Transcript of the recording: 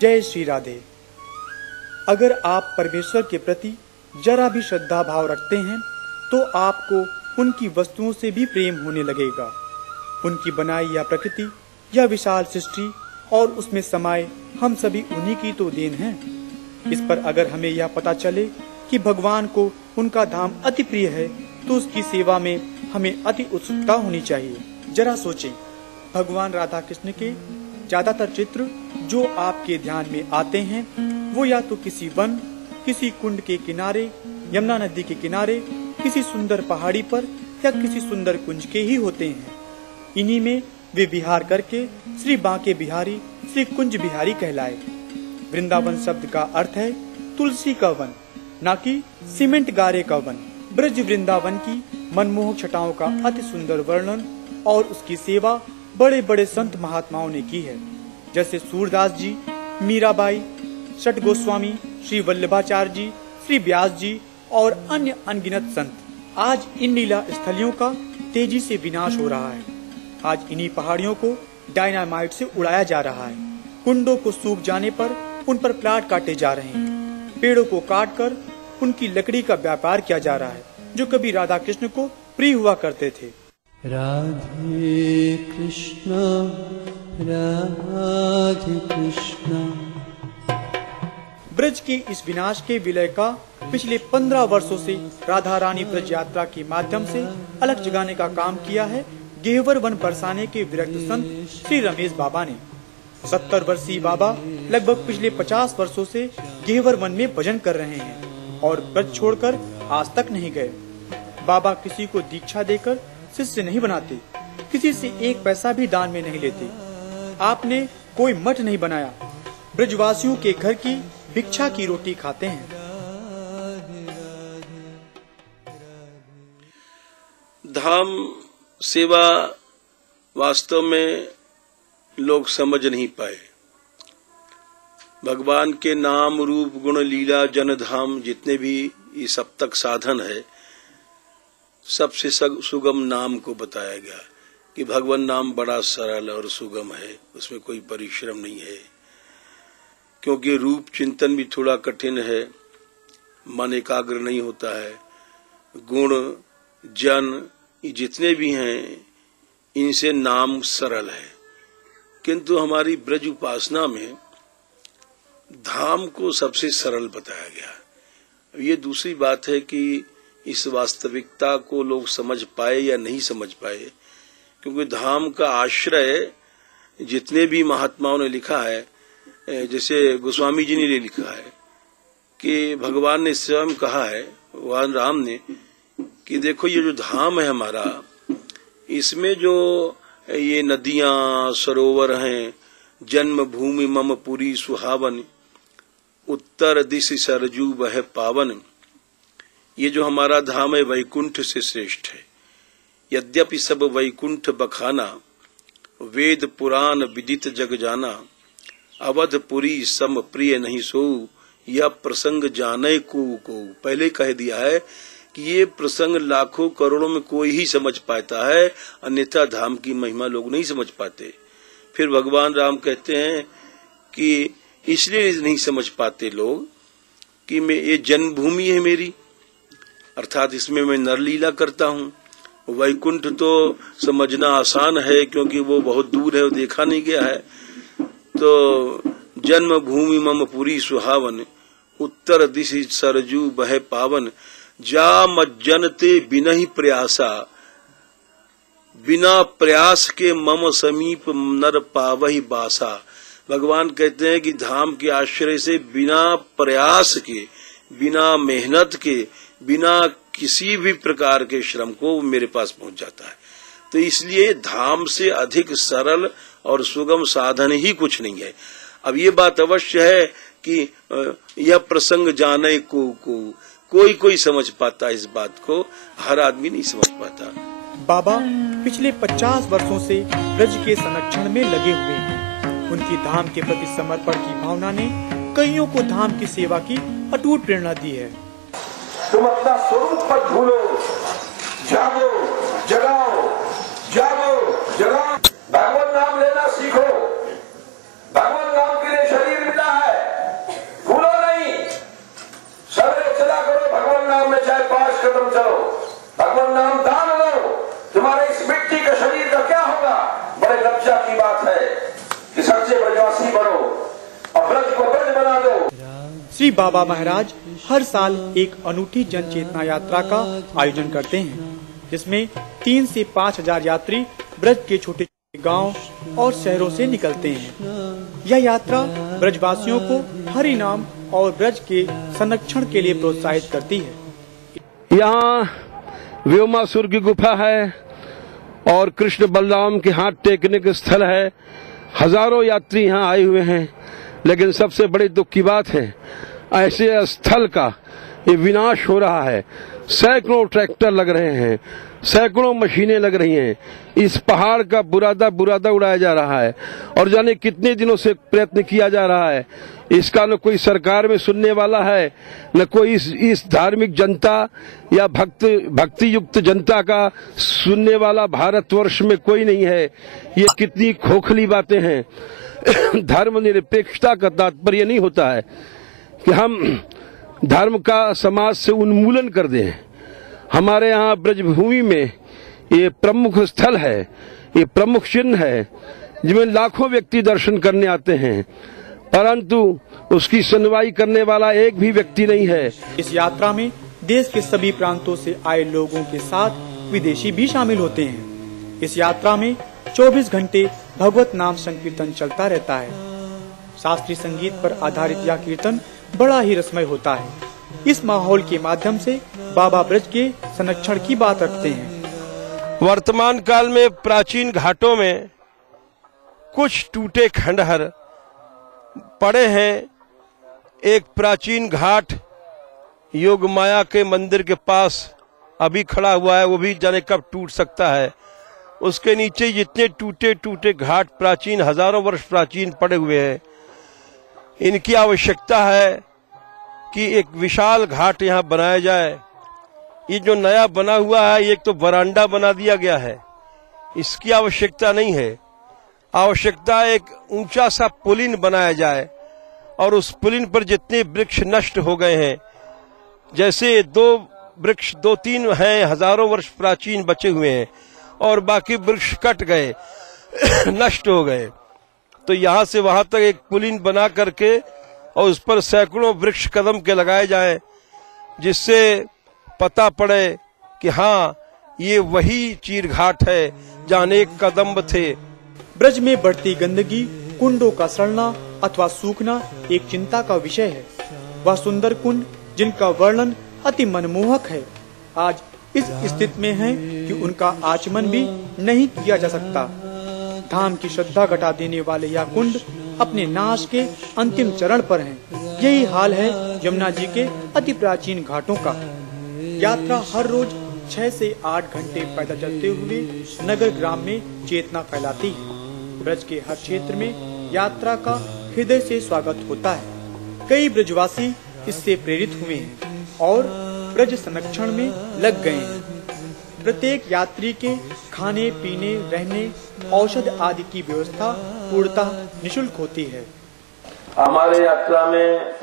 जय श्री राधे। अगर आप परमेश्वर के प्रति जरा भी श्रद्धा भाव रखते हैं तो आपको उनकी वस्तुओं से भी प्रेम होने लगेगा। उनकी बनाई या प्रकृति या विशाल सृष्टि और उसमें समाये हम सभी उन्हीं की तो देन हैं। इस पर अगर हमें यह पता चले कि भगवान को उनका धाम अति प्रिय है तो उसकी सेवा में हमें अति उत्सुकता होनी चाहिए। जरा सोचें, भगवान राधा कृष्ण के ज्यादातर चित्र जो आपके ध्यान में आते हैं वो या तो किसी वन, किसी कुंड के किनारे, यमुना नदी के किनारे, किसी सुंदर पहाड़ी पर या किसी सुंदर कुंज के ही होते हैं। इन्हीं में वे विहार करके श्री बांके बिहारी, श्री कुंज बिहारी कहलाए। वृंदावन शब्द का अर्थ है तुलसी का वन, न कि सीमेंट गारे का वन। ब्रज वृंदावन की मनमोहक छटाओं का अति सुंदर वर्णन और उसकी सेवा बड़े बड़े संत महात्माओं ने की है, जैसे सूरदास जी, मीराबाई, छठ गोस्वामी, श्री वल्लभाचार्य जी, श्री व्यास जी और अन्य अनगिनत संत। आज इन लीला स्थलियों का तेजी से विनाश हो रहा है। आज इन्हीं पहाड़ियों को डायनामाइट से उड़ाया जा रहा है। कुंडों को सूख जाने पर उन पर प्लाट काटे जा रहे हैं। पेड़ों को काटकर उनकी लकड़ी का व्यापार किया जा रहा है, जो कभी राधा कृष्ण को प्रिय हुआ करते थे। राधे कृष्ण राधे कृष्ण। ब्रज के इस विनाश के विलय का पिछले 15 वर्षों से राधा रानी ब्रज यात्रा के माध्यम से अलग जगाने का काम किया है गेहवर वन बरसाने के विरक्त संत श्री रमेश बाबा ने। 70 वर्षीय बाबा लगभग पिछले 50 वर्षों से गेहवर वन में भजन कर रहे हैं और ब्रज छोड़कर आज तक नहीं गए। बाबा किसी को दीक्षा देकर शिष्य नहीं बनाते, किसी से एक पैसा भी दान में नहीं लेते। आपने कोई मठ नहीं बनाया, ब्रजवासियों के घर की भिक्षा की रोटी खाते हैं। धाम सेवा वास्तव में लोग समझ नहीं पाए। भगवान के नाम रूप गुण लीला जन धाम जितने भी ये सप्तक साधन है, सबसे सुगम नाम को बताया गया कि भगवान नाम बड़ा सरल और सुगम है, उसमें कोई परिश्रम नहीं है। क्योंकि रूप चिंतन भी थोड़ा कठिन है, मन एकाग्र नहीं होता है। गुण जन ये जितने भी हैं इनसे नाम सरल है, किंतु हमारी ब्रज उपासना में धाम को सबसे सरल बताया गया। ये दूसरी बात है कि इस वास्तविकता को लोग समझ पाए या नहीं समझ पाए, क्योंकि धाम का आश्रय जितने भी महात्माओं ने लिखा है, जैसे गोस्वामी जी ने लिखा है कि भगवान ने स्वयं कहा है, भगवान राम ने, कि देखो ये जो धाम है हमारा, इसमें जो ये नदियां सरोवर हैं, जन्म भूमि मम पुरी सुहावन, उत्तर दिश सरजू बह पावन, ये जो हमारा धाम है वैकुंठ से श्रेष्ठ है। यद्यपि सब वैकुंठ बखाना, वेद पुराण विदित जग जाना, अवधपुरी सम प्रिय नहीं सो, यह प्रसंग जाने को पहले कह दिया है कि ये प्रसंग लाखों करोड़ों में कोई ही समझ पाता है, अन्यथा धाम की महिमा लोग नहीं समझ पाते। फिर भगवान राम कहते हैं कि इसलिए नहीं समझ पाते लोग कि मैं ये जन्मभूमि है मेरी, अर्थात इसमें मैं नरलीला करता हूँ। वैकुंठ तो समझना आसान है क्योंकि वो बहुत दूर है, वो देखा नहीं गया है। तो जन्मभूमि मम पुरी सुहावन, उत्तर दिशि सरजू बह पावन, जा मज्जनते बिना ही प्रयासा, बिना प्रयास के मम समीप नर पावही बासा। भगवान कहते हैं कि धाम के आश्रय से बिना प्रयास के, बिना मेहनत के, बिना किसी भी प्रकार के श्रम को मेरे पास पहुंच जाता है। तो इसलिए धाम से अधिक सरल और सुगम साधन ही कुछ नहीं है। अब ये बात अवश्य है कि यह प्रसंग जाने को कोई समझ पाता, इस बात को हर आदमी नहीं समझ पाता। बाबा पिछले 50 वर्षों से ब्रज के संरक्षण में लगे हुए हैं। उनकी धाम के प्रति समर्पण की भावना ने कईयों को धाम की सेवा की अटूट प्रेरणा दी है। तुम अपना स्वरूप पर भूलो, जागो, जगाओ, जागो, जगाओ। भगवान नाम लेना सीखो। भगवान नाम के लिए शरीर मिला श्री बाबा महाराज हर साल एक अनूठी जन चेतना यात्रा का आयोजन करते हैं, जिसमें 3 से 5 हजार यात्री ब्रज के छोटे छोटे गांव और शहरों से निकलते हैं। यह यात्रा ब्रजवासियों को हरि नाम और ब्रज के संरक्षण के लिए प्रोत्साहित करती है। यहाँ व्योमासुर की गुफा है और कृष्ण बलराम के हाथ टेकने के स्थल है। हजारों यात्री यहाँ आए हुए हैं, लेकिन सबसे बड़ी दुख की बात है, ऐसे स्थल का ये विनाश हो रहा है। सैकड़ों ट्रैक्टर लग रहे हैं, सैकड़ों मशीनें लग रही हैं, इस पहाड़ का बुरादा उड़ाया जा रहा है और जाने कितने दिनों से प्रयत्न किया जा रहा है। इसका न कोई सरकार में सुनने वाला है, न कोई इस धार्मिक जनता या भक्ति युक्त जनता का सुनने वाला भारतवर्ष में कोई नहीं है। ये कितनी खोखली बातें हैं। धर्मनिरपेक्षता का तात्पर्य नहीं होता है कि हम धर्म का समाज से उन्मूलन कर दें। हमारे यहाँ ब्रजभूमि में ये प्रमुख स्थल है, ये प्रमुख चिन्ह है, जिसमें लाखों व्यक्ति दर्शन करने आते हैं, परंतु उसकी सुनवाई करने वाला एक भी व्यक्ति नहीं है। इस यात्रा में देश के सभी प्रांतों से आए लोगों के साथ विदेशी भी शामिल होते हैं। इस यात्रा में 24 घंटे भगवत नाम संकीर्तन चलता रहता है। शास्त्रीय संगीत पर आधारित यह कीर्तन बड़ा ही रसमय होता है। इस माहौल के माध्यम से बाबा ब्रज के संरक्षण की बात रखते हैं। वर्तमान काल में प्राचीन घाटों में कुछ टूटे खंडहर पड़े हैं। एक प्राचीन घाट योग माया के मंदिर के पास अभी खड़ा हुआ है, वो भी जाने कब टूट सकता है। उसके नीचे जितने टूटे टूटे घाट प्राचीन, हजारों वर्ष प्राचीन पड़े हुए हैं, इनकी आवश्यकता है कि एक विशाल घाट यहाँ बनाया जाए। ये जो नया बना हुआ है, एक तो वरांडा बना दिया गया है, इसकी आवश्यकता नहीं है। आवश्यकता एक ऊंचा सा पुलिन बनाया जाए और उस पुलिन पर जितने वृक्ष नष्ट हो गए हैं, जैसे 2-3 हैं हजारों वर्ष प्राचीन बचे हुए हैं और बाकी वृक्ष कट गए नष्ट हो गए, तो यहाँ से वहां तक एक पुलिन बना करके और उस पर सैकड़ों वृक्ष कदम के लगाए जाएं, जिससे पता पड़े कि हाँ, ये वही चीर घाट है जहाँ अनेक कदम्ब थे। ब्रज में बढ़ती गंदगी, कुंडों का सड़ना अथवा सूखना एक चिंता का विषय है। वह सुंदर कुंड जिनका वर्णन अति मनमोहक है, आज इस स्थिति में है कि उनका आचमन भी नहीं किया जा सकता। धाम की श्रद्धा घटा देने वाले यह कुंड अपने नाश के अंतिम चरण पर हैं। यही हाल है यमुना जी के अति प्राचीन घाटों का। यात्रा हर रोज 6 से 8 घंटे पैदल चलते हुए नगर ग्राम में चेतना फैलाती है। ब्रज के हर क्षेत्र में यात्रा का हृदय से स्वागत होता है। कई ब्रजवासी इससे प्रेरित हुए हैं और ब्रज संरक्षण में लग गए हैं। प्रत्येक यात्री के खाने पीने, रहने, औषध आदि की व्यवस्था पूर्णतः निःशुल्क होती है। हमारे यात्रा में